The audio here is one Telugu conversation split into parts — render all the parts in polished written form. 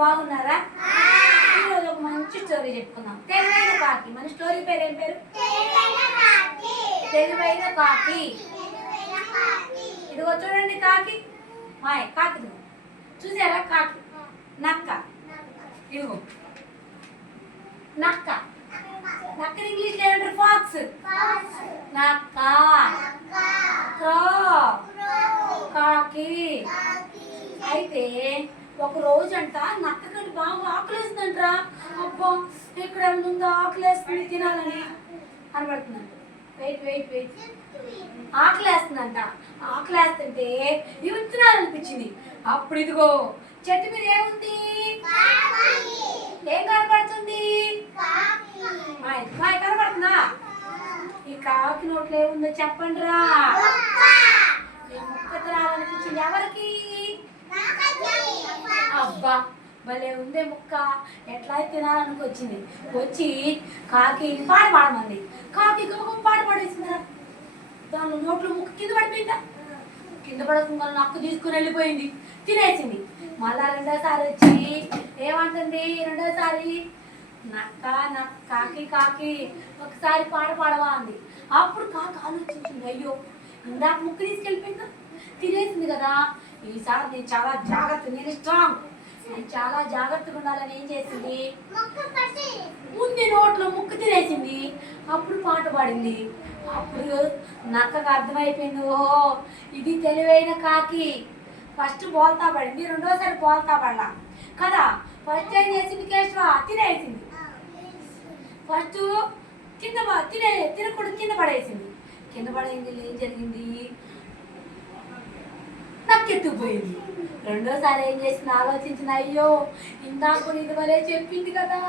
బాగున్నారా? ఈరోజు ఒక మంచి స్టోరీ చెప్పుకుందాం. తెలివైన కాకి. మన స్టోరీ పేరు ఏం పేరు? తెలివైన కాకి. ఇదిగో చూడండి కాకి. మాయ కాకి చూసారా? కాకి నక్క. ఇదిగో నక్క. నక్క ఇంగ్లీష్ లో ఏమంటారు? ఫాక్స్. నక్క, కాకి. అయితే ఒక రోజంట నక్కకి బాగా ఆకలేస్తుందంటరా. అబ్బా ఇక్కడ ముందు ఆకలేస్తుంది తినాలని అనబడుతుందంట. వెయిట్ వెయిట్ వెయిట్ ఆకలేస్తుందంట. ఆకలేస్తుంటే ఇవి తినాలనిపించింది. అప్పుడు ఇదిగో చెట్టు మీద ఏముంది? ఏం కనబడుతుంది? కనబడుతుందా? ఈ కాకి నోట్లో ఏముందో చెప్పండి రా. ముక్క తినాలనిపించింది ఎవరికి? అబ్బా భలే ఉందే ముక్క. ఎట్లా తినాలని వచ్చింది. వచ్చి కాకి పాడమంది. కాకి పాట పాడేసిందిరా. దాని నోట్లో ముక్క కింద పడిపోయిందా? కింద పడకుండా నక్క తీసుకుని వెళ్ళిపోయింది, తినేసింది. మళ్ళా రెండోసారి వచ్చి ఏమంటుంది? రెండోసారి నక్క కాకి కాకి ఒకసారి పాట పాడవా అంది. అప్పుడు కాకి ఆలోచించింది, అయ్యో ఇందాక ముక్క తీసుకెళ్ళిపోయిందా, తినేసింది కదా, ఈసారి నేను చాలా జాగ్రత్త, నేను స్ట్రాంగ్, నేను చాలా జాగ్రత్తగా ఉండాలని ఏం చేసింది? ముందు నోట్లో ముక్క తినేసింది. అప్పుడు పాట పాడింది. అప్పుడు నక్కకు అర్థమైపోయింది, ఓహో ఇది తెలివైన కాకి. ఫస్ట్ బోల్తా పడింది, రెండోసారి బోల్తా పడలా కదా. ఫస్ట్ ఏం చేసింది? కేశవ తినేసింది. ఫస్ట్ తినకూడదు కింద పడేసింది. కింద పడేసింది. ఏం జరిగింది? నక్కెత్తుకుపోయింది. రెండోసారి ఏం చేసింది? ఆలోచించిన, అయ్యో ఇందాక ఇది వరే చెప్పింది కదా,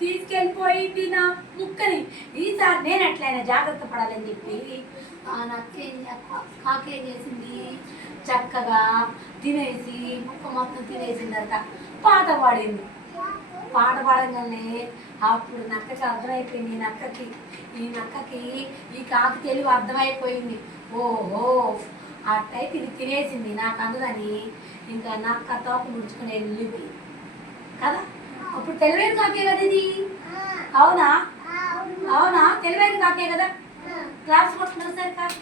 తీసుకెళ్ళిపోయింది నా ముక్కని, ఈసారి నేను ఎట్లయినా జాగ్రత్త పడాలని చెప్పి ఆ కాకి ఏం చేసింది? చక్కగా తినేసి ముక్క మొత్తం తినేసిందంట. పాట పాడింది. పాట పాడగానే అప్పుడు నక్కకి అర్థమైపోయింది. ఈ నక్కకి ఈ కాకి తెలివి అర్థమైపోయింది. ఓహో అట్టయితే ఇది తినేసింది నాకు అందదని ఇంకా నక్క తోక ముడుచుకుని వెళ్ళిపోయింది కదా. అప్పుడు తెలివైన కాకే కదా ఇది. అవునా? అవునా తెలివైన కాకే కదా. క్లాస్ కొట్టుకున్నారు సరే కాకి.